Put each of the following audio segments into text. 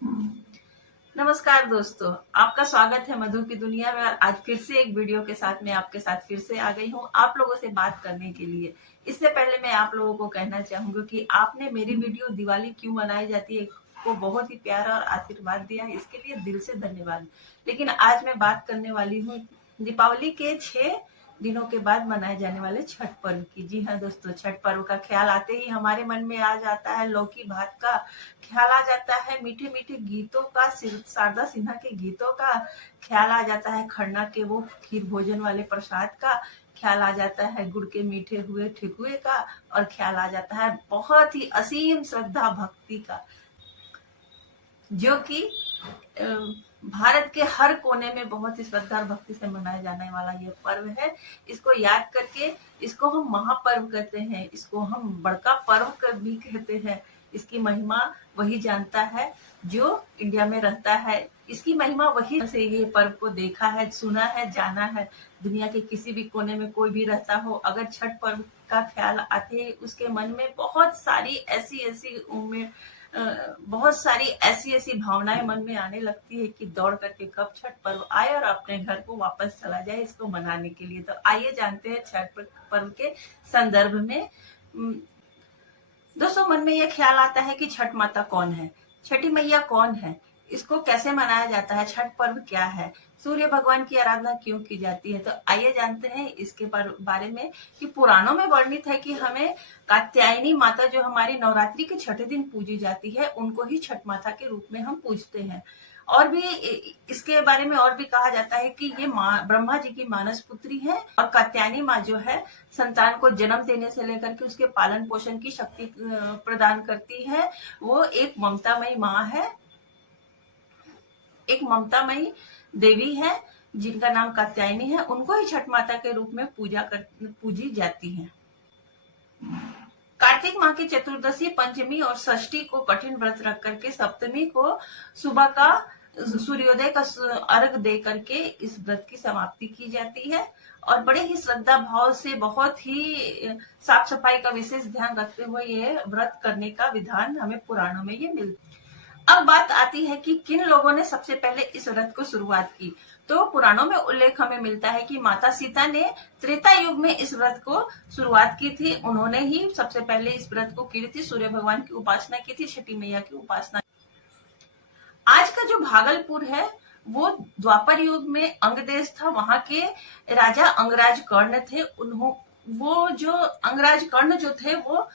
नमस्कार दोस्तों, आपका स्वागत है मधु की दुनिया में। और आज फिर से एक वीडियो के साथ मैं आपके साथ फिर से आ गई हूँ आप लोगों से बात करने के लिए। इससे पहले मैं आप लोगों को कहना चाहूंगी कि आपने मेरी वीडियो दिवाली क्यों मनाई जाती है को बहुत ही प्यारा और आशीर्वाद दिया है, इसके लिए दिल से धन्यवाद। लेकिन आज मैं बात करने वाली हूँ दीपावली के 6 दिनों के बाद मनाए जाने वाले छठ पर्व की। जी हाँ दोस्तों, छठ पर्व का ख्याल आते ही हमारे मन में आ जाता है लौकी भात का, ख्याल आ जाता है मीठे मीठे गीतों का, शारदा सिन्हा के गीतों का ख्याल आ जाता है, खरना के वो खीर भोजन वाले प्रसाद का ख्याल आ जाता है, गुड़ के मीठे हुए ठेकुए का, और ख्याल आ जाता है बहुत ही असीम श्रद्धा भक्ति का, जो कि भारत के हर कोने में बहुत ही श्रद्धा और भक्ति से मनाया जाने वाला ये पर्व है। इसको याद करके इसको हम महापर्व कहते हैं, इसको हम बड़का पर्व भी कहते हैं। इसकी महिमा वही जानता है जो इंडिया में रहता है। इसकी महिमा वही से ये पर्व को देखा है, सुना है, जाना है। दुनिया के किसी भी कोने में कोई भी रहता हो, अगर छठ पर्व का ख्याल आते ही उसके मन में बहुत सारी ऐसी ऐसी भावनाएं मन में आने लगती है कि दौड़ करके कब छठ पर्व आए और अपने घर को वापस चला जाए इसको मनाने के लिए। तो आइए जानते हैं छठ पर्व के संदर्भ में। दोस्तों, मन में यह ख्याल आता है कि छठ माता कौन है, छठी मैया कौन है, इसको कैसे मनाया जाता है, छठ पर्व क्या है, सूर्य भगवान की आराधना क्यों की जाती है। तो आइए जानते हैं इसके बारे में। कि पुराणों में वर्णित है कि हमें कात्यायनी माता, जो हमारी नवरात्रि के छठे दिन पूजी जाती है, उनको ही छठ माता के रूप में हम पूजते हैं। और भी इसके बारे में और भी कहा जाता है कि ये माँ ब्रह्मा जी की मानस पुत्री है, और कात्यायनी माँ जो है संतान को जन्म देने से लेकर के उसके पालन पोषण की शक्ति प्रदान करती है। वो एक ममतामयी माँ है, एक ममतामयी देवी है जिनका नाम कात्यायनी है। उनको ही छठ माता के रूप में पूजी जाती है। कार्तिक माह की चतुर्दशी, पंचमी और षष्ठी को कठिन व्रत रख करके सप्तमी को सुबह का सूर्योदय का अर्घ दे करके इस व्रत की समाप्ति की जाती है। और बड़े ही श्रद्धा भाव से, बहुत ही साफ सफाई का विशेष ध्यान रखते हुए ये व्रत करने का विधान हमें पुराणों में ये मिलता है। अब बात आती है कि किन लोगों ने सबसे पहले इस व्रत को शुरुआत की। तो पुराणों में उल्लेख हमें मिलता है कि माता सीता ने त्रेता युग में इस व्रत को शुरुआत की थी। उन्होंने ही सबसे पहले इस व्रत को की थी, सूर्य भगवान की उपासना की थी, छठी मैया की उपासना। आज का जो भागलपुर है वो द्वापर युग में अंग देश था। वहां के राजा अंगराज कर्ण थे। वो जो अंगराज कर्ण जो थे वो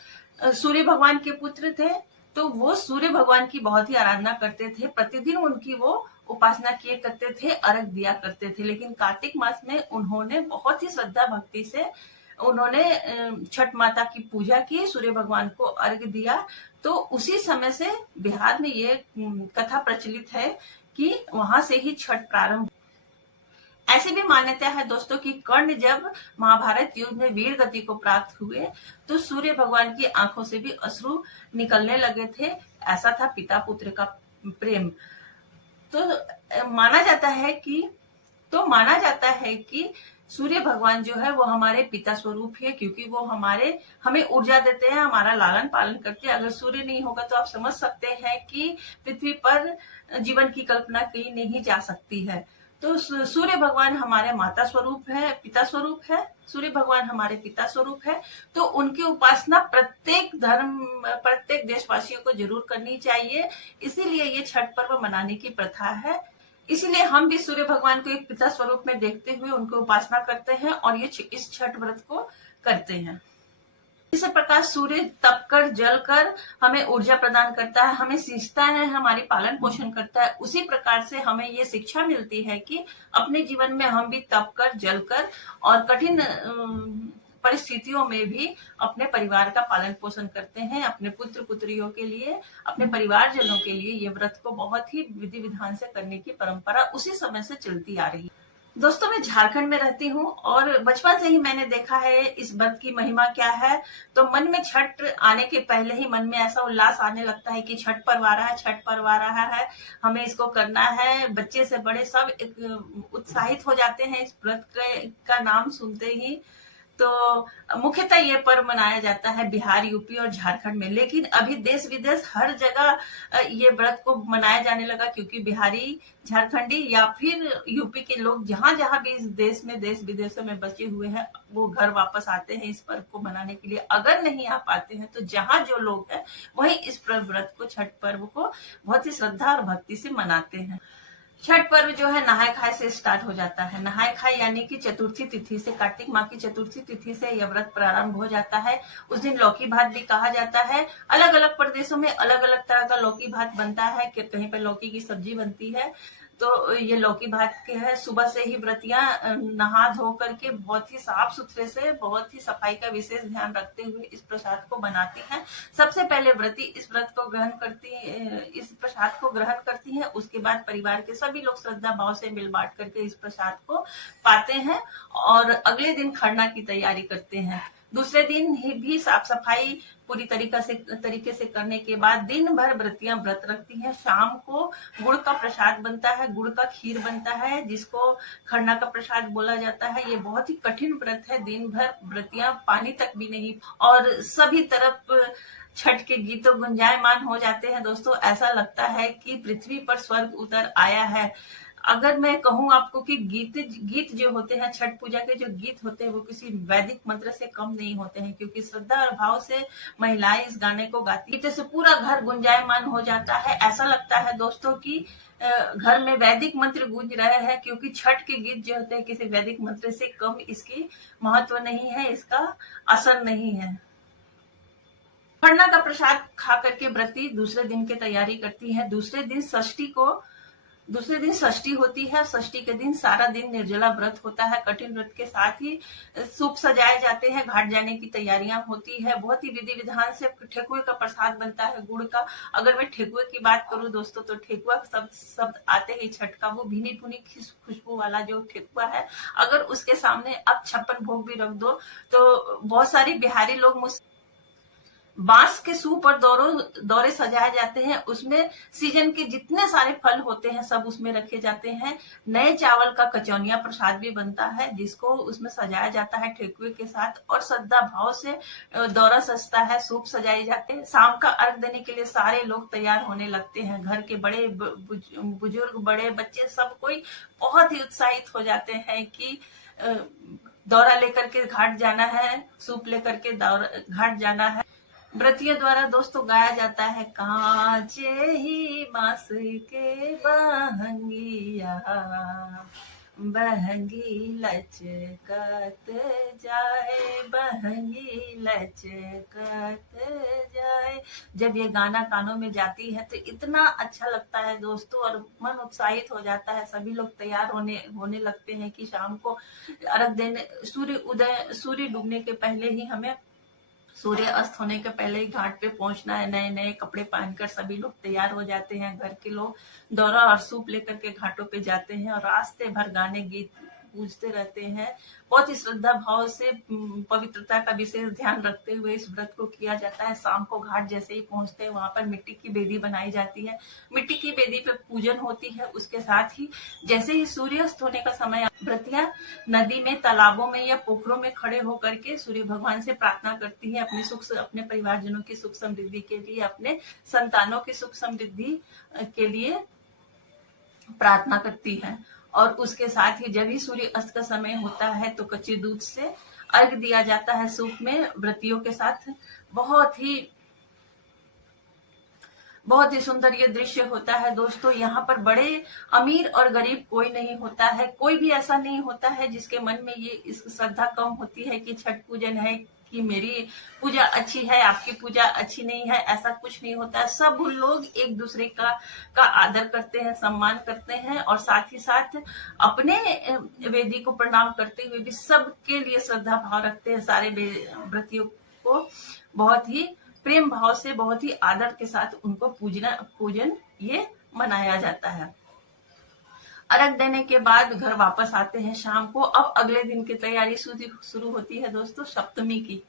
सूर्य भगवान के पुत्र थे। तो वो सूर्य भगवान की बहुत ही आराधना करते थे, प्रतिदिन उनकी वो उपासना किए करते थे, अर्घ दिया करते थे। लेकिन कार्तिक मास में उन्होंने बहुत ही श्रद्धा भक्ति से उन्होंने छठ माता की पूजा की, सूर्य भगवान को अर्घ दिया। तो उसी समय से बिहार में ये कथा प्रचलित है कि वहां से ही छठ प्रारंभ। ऐसी भी मान्यता है दोस्तों कि कर्ण जब महाभारत युद्ध में वीर गति को प्राप्त हुए तो सूर्य भगवान की आंखों से भी अश्रु निकलने लगे थे। ऐसा था पिता पुत्र का प्रेम। तो माना जाता है कि सूर्य भगवान जो है वो हमारे पिता स्वरूप है, क्योंकि वो हमें ऊर्जा देते हैं, हमारा लालन पालन करते हैं। अगर सूर्य नहीं होगा तो आप समझ सकते हैं कि पृथ्वी पर जीवन की कल्पना की नहीं जा सकती है। तो सूर्य भगवान हमारे माता स्वरूप है, पिता स्वरूप है। सूर्य भगवान हमारे पिता स्वरूप है। तो उनकी उपासना प्रत्येक देशवासियों को जरूर करनी चाहिए। इसीलिए ये छठ पर्व मनाने की प्रथा है। इसीलिए हम भी सूर्य भगवान को एक पिता स्वरूप में देखते हुए उनकी उपासना करते हैं और इस छठ व्रत को करते हैं। इसी प्रकार सूर्य तप कर जल कर हमें ऊर्जा प्रदान करता है, हमें सींचता है, हमारी पालन पोषण करता है। उसी प्रकार से हमें ये शिक्षा मिलती है कि अपने जीवन में हम भी तप कर जल कर और कठिन परिस्थितियों में भी अपने परिवार का पालन पोषण करते हैं। अपने पुत्र पुत्रियों के लिए, अपने परिवारजनों के लिए ये व्रत को बहुत ही विधि विधान से करने की परंपरा उसी समय से चलती आ रही है। दोस्तों, मैं झारखंड में रहती हूँ और बचपन से ही मैंने देखा है इस व्रत की महिमा क्या है। तो मन में छठ आने के पहले ही मन में ऐसा उल्लास आने लगता है कि छठ पर्व आ रहा है, छठ पर्व आ रहा है, हमें इसको करना है। बच्चे से बड़े सब उत्साहित हो जाते हैं इस व्रत का नाम सुनते ही। तो मुख्यतः ये पर्व मनाया जाता है बिहार, यूपी और झारखंड में, लेकिन अभी देश विदेश हर जगह ये व्रत को मनाया जाने लगा, क्योंकि बिहारी, झारखंडी या फिर यूपी के लोग जहां जहां भी इस देश में, देश विदेशों में बचे हुए हैं, वो घर वापस आते हैं इस पर्व को मनाने के लिए। अगर नहीं आ पाते हैं तो जहां जो लोग हैं वही इस व्रत को, छठ पर्व को बहुत ही श्रद्धा और भक्ति से मनाते हैं। छठ पर्व जो है नहाय खाए से स्टार्ट हो जाता है। नहाय खाए यानी कि चतुर्थी तिथि से, कार्तिक माह की चतुर्थी तिथि से यह व्रत प्रारंभ हो जाता है। उस दिन लौकी भात भी कहा जाता है। अलग अलग प्रदेशों में अलग अलग तरह का लौकी भात बनता है, कि कहीं पर लौकी की सब्जी बनती है। तो ये लौकी भात के है। सुबह से ही व्रतियां नहा धो करके बहुत ही साफ सुथरे से, बहुत ही सफाई का विशेष ध्यान रखते हुए इस प्रसाद को बनाती हैं। सबसे पहले व्रती इस व्रत को इस प्रसाद को ग्रहण करती हैं। उसके बाद परिवार के सभी लोग श्रद्धा भाव से मिल बांट करके इस प्रसाद को पाते हैं और अगले दिन खरना की तैयारी करते हैं। दूसरे दिन भी साफ सफाई पूरी तरीके से करने के बाद दिन भर व्रतियां व्रत रखती हैं। शाम को गुड़ का प्रसाद बनता है, गुड़ का खीर बनता है, जिसको खरना का प्रसाद बोला जाता है। ये बहुत ही कठिन व्रत है। दिन भर व्रतियां पानी तक भी नहीं, और सभी तरफ छठ के गीतों गुंजायमान हो जाते हैं। दोस्तों, ऐसा लगता है कि पृथ्वी पर स्वर्ग उतर आया है। अगर मैं कहूँ आपको कि गीत जो होते हैं, छठ पूजा के जो गीत होते हैं, वो किसी वैदिक मंत्र से कम नहीं होते हैं, क्योंकि श्रद्धा और भाव से महिलाएं इस गाने को गाती है, से पूरा घर गुंजायमान हो जाता है। ऐसा लगता है दोस्तों कि घर में वैदिक मंत्र गूंज रहे हैं, क्योंकि छठ के गीत जो होते हैं किसी वैदिक मंत्र से कम इसकी महत्व नहीं है, इसका असर नहीं है। खरना का प्रसाद खा करके व्रती दूसरे दिन की तैयारी करती है। दूसरे दिन षष्ठी होती है। षष्ठी के दिन सारा दिन निर्जला व्रत होता है। कठिन व्रत के साथ ही सूप सजाए जाते हैं, घाट जाने की तैयारियां होती है। बहुत ही विधि विधान से ठेकुए का प्रसाद बनता है, गुड़ का। अगर मैं ठेकुए की बात करूं दोस्तों, तो ठेकुआ शब्द आते ही छठ का, वो भीनी भुनी खुशबू वाला जो ठेकुआ है, अगर उसके सामने अब 56 भोग भी रख दो, तो बहुत सारी बिहारी लोग बांस के सूप और दौरे सजाए जाते हैं। उसमें सीजन के जितने सारे फल होते हैं सब उसमें रखे जाते हैं। नए चावल का कचौनिया प्रसाद भी बनता है, जिसको उसमें सजाया जाता है ठेकुए के साथ, और श्रद्धा भाव से दौरा सजता है, सूप सजाए जाते हैं। शाम का अर्घ देने के लिए सारे लोग तैयार होने लगते हैं। घर के बड़े बुजुर्ग, बड़े बच्चे, सब कोई बहुत ही उत्साहित हो जाते हैं कि दौरा लेकर के घाट जाना है, सूप लेकर के घाट जाना है। व्रतियों द्वारा दोस्तों गाया जाता है, कांचे ही बांस के बहंगिया, बहंगी लचकत जाए, बहंगी लचकत जाए। जब ये गाना कानों में जाती है तो इतना अच्छा लगता है दोस्तों, और मन उत्साहित हो जाता है। सभी लोग तैयार होने लगते हैं कि शाम को अर्घ देने, सूर्य डूबने के पहले ही, हमें सूर्य अस्त होने के पहले ही घाट पे पहुंचना है। नए नए कपड़े पहनकर सभी लोग तैयार हो जाते हैं। घर के लोग दौरा और सूप लेकर के घाटों पे जाते हैं और रास्ते भर गाने गीत पूजते रहते हैं। बहुत ही श्रद्धा भाव से पवित्रता का विशेष ध्यान रखते हुए इस व्रत को किया जाता है। शाम को घाट जैसे ही पहुंचते हैं, वहां पर मिट्टी की बेदी बनाई जाती है। मिट्टी की बेदी पे पूजन होती है। उसके साथ ही जैसे ही सूर्यास्त होने का समय, व्रतियां नदी में, तालाबों में या पोखरों में खड़े होकर के सूर्य भगवान से प्रार्थना करती है, अपने परिवारजनों की सुख समृद्धि के लिए, अपने संतानों की सुख समृद्धि के लिए प्रार्थना करती है। और उसके साथ ही जब ही सूर्य अस्त का समय होता है तो कच्चे दूध से अर्घ दिया जाता है सूप में व्रतियों के साथ। बहुत ही सुंदर ये दृश्य होता है दोस्तों। यहाँ पर बड़े अमीर और गरीब कोई नहीं होता है। कोई भी ऐसा नहीं होता है जिसके मन में ये इस श्रद्धा कम होती है कि छठ पूजन है, कि मेरी पूजा अच्छी है, आपकी पूजा अच्छी नहीं है। ऐसा कुछ नहीं होता है। सब लोग एक दूसरे का आदर करते हैं, सम्मान करते हैं, और साथ ही साथ अपने वेदी को प्रणाम करते हुए भी सबके लिए श्रद्धा भाव रखते हैं। सारे व्रतियों को बहुत ही प्रेम भाव से, बहुत ही आदर के साथ उनको पूजन ये मनाया जाता है। अर्घ देने के बाद घर वापस आते हैं शाम को। अब अगले दिन की तैयारी शुरू होती है दोस्तों, सप्तमी की।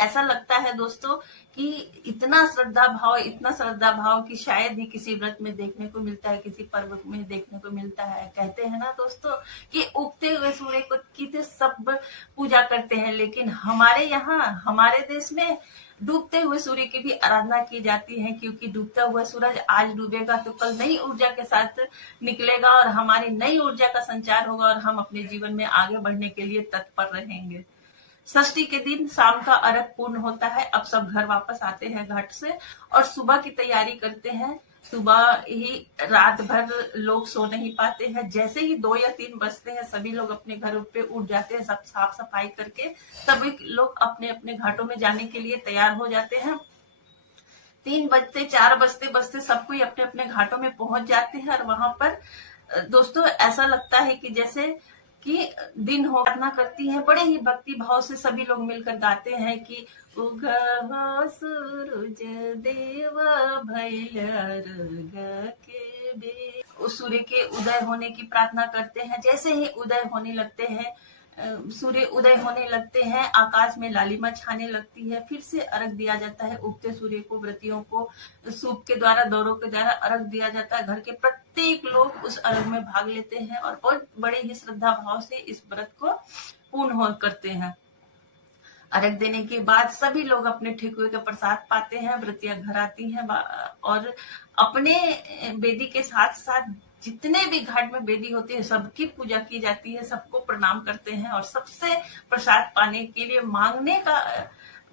ऐसा लगता है दोस्तों कि इतना श्रद्धा भाव कि शायद ही किसी व्रत में देखने को मिलता है, किसी पर्व में देखने को मिलता है। कहते हैं ना दोस्तों कि उगते हुए सूर्य को की तो सब पूजा करते हैं, लेकिन हमारे यहाँ हमारे देश में डूबते हुए सूर्य की भी आराधना की जाती है, क्योंकि डूबता हुआ सूरज आज डूबेगा तो कल नई ऊर्जा के साथ निकलेगा और हमारी नई ऊर्जा का संचार होगा और हम अपने जीवन में आगे बढ़ने के लिए तत्पर रहेंगे। षष्ठी के दिन शाम का अर्घ पूर्ण होता है। अब सब घर वापस आते हैं घाट से और सुबह की तैयारी करते हैं। सुबह ही रात भर लोग सो नहीं पाते हैं। जैसे ही 2 या 3 बजते हैं सभी लोग अपने घरों पे उठ जाते हैं, सब साफ सफाई करके सभी लोग अपने अपने घाटों में जाने के लिए तैयार हो जाते हैं। 3 बजते 4 बजते बजते सब कोई अपने अपने घाटों में पहुंच जाते हैं और वहां पर दोस्तों ऐसा लगता है कि जैसे कि दिन हो प्रार्थना करती है। बड़े ही भक्ति भाव से सभी लोग मिलकर गाते हैं कि उगहो सूरज देव भइल अर्घ के बेर। उस सूर्य के उदय होने की प्रार्थना करते हैं। जैसे ही उदय होने लगते हैं, सूर्य उदय होने लगते हैं, आकाश में लालिमा छाने लगती है। फिर से अर्घ दिया जाता है। उगते सूर्य को व्रतियों को सूप के द्वारा, दौरों के द्वारा अर्घ दिया जाता है। घर के प्रत्येक लोग उस अर्घ में भाग लेते हैं और बहुत बड़े ही श्रद्धा भाव से इस व्रत को पूर्ण करते हैं। अर्घ देने के बाद सभी लोग अपने ठेकुए का प्रसाद पाते हैं। व्रतियां घर आती हैं और अपने वेदी के साथ साथ जितने भी घाट में वेदी होती है सबकी पूजा की जाती है, सबको प्रणाम करते हैं और सबसे प्रसाद पाने के लिए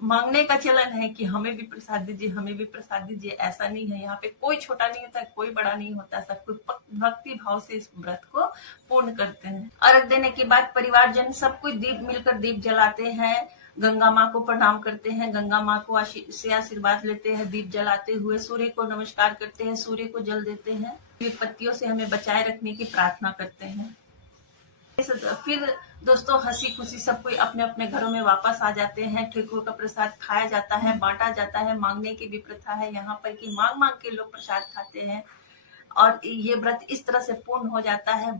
मांगने का चलन है कि हमें भी प्रसाद दीजिए, हमें भी प्रसाद दीजिए। ऐसा नहीं है, यहाँ पे कोई छोटा नहीं होता, कोई बड़ा नहीं होता, सब कोई भक्ति भाव से इस व्रत को पूर्ण करते हैं। अर्घ देने के बाद परिवारजन सब कोई मिलकर दीप जलाते हैं, गंगा माँ को प्रणाम करते हैं, गंगा माँ को से आशीर्वाद लेते हैं। दीप जलाते हुए सूर्य को नमस्कार करते हैं, सूर्य को जल देते हैं, विपत्तियों से हमें बचाए रखने की प्रार्थना करते हैं। फिर दोस्तों हंसी खुशी सब कोई अपने अपने घरों में वापस आ जाते हैं। ठेकुआ का प्रसाद खाया जाता है, बांटा जाता है। मांगने की भी प्रथा है यहाँ पर कि मांग मांग के लोग प्रसाद खाते हैं और ये व्रत इस तरह से पूर्ण हो जाता है।